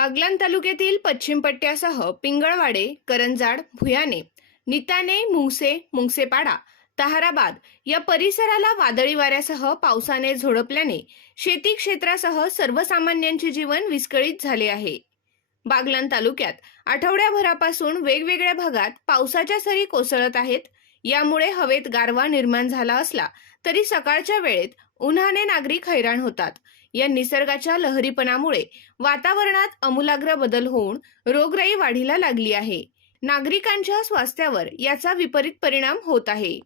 बागलान तालुक्यातील पश्चिम पट्ट्यासह पिंगळवाडे करंजाड भुयाने निताने मुंगसे मुंगसेपाडा ताहाराबाद या परिसराला वादळी वाऱ्यासह पावसाने झोडपल्याने शेती क्षेत्रासह सर्वसामान्यांचे जीवन विस्कळीत झाले आहे. बागलान तालुक्यात आठवड्याभरापासून वेगवेगळ्या भागात पावसाच्या सरी कोसळत आहेत. यामुळे हवेत गारवा निर्माण झाला असला तरी सकाळच्या वेळेत उन्हाने नागरिक हैराण होतात. या निसर्गाच्या लहरीपणामुळे वातावरणात अमूलाग्र बदल होऊन रोगराई वाढीला लागली आहे. नागरिकांच्या स्वास्थ्यावर याचा विपरीत परिणाम होत आहे.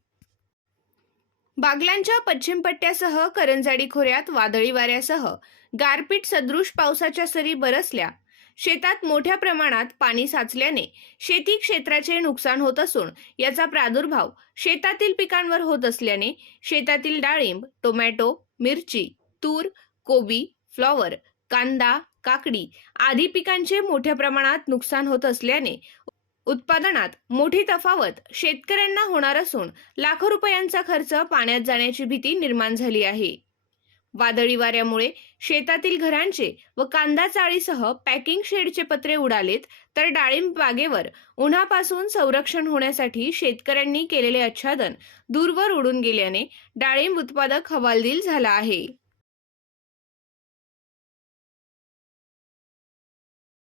बागलांच्या पश्चिम पट्ट्यासह करंजाडी खोऱ्यात वादळी वाऱ्यासह गारपीट सदृश पावसाच्या सरी बरसल्या. शेतात मोठ्या प्रमाणात पाणी साचल्याने शेती क्षेत्राचे नुकसान होत असून याचा प्रादुर्भाव शेतातील पिकांवर होत असल्याने शेतातील डाळिंब टोमॅटो मिरची तूर कोबी फ्लॉवर कांदा काकडी आदी पिकांचे मोठ्या प्रमाणात नुकसान होत असल्याने उत्पादनात मोठी तफावत शेतकऱ्यांना होणार असून लाखो रुपयांचा खर्च पाण्यात जाण्याची भीती निर्माण झाली आहे. वादळी वाऱ्यामुळे शेतातील घरांचे व कांदा चाळीसह पॅकिंग शेडचे पत्रे उडालेत तर डाळिंब बागेवर उन्हापासून संरक्षण होण्यासाठी शेतकऱ्यांनी केलेले आच्छादन दूरवर उडून गेल्याने डाळिंब उत्पादक हवालदिल झाला आहे.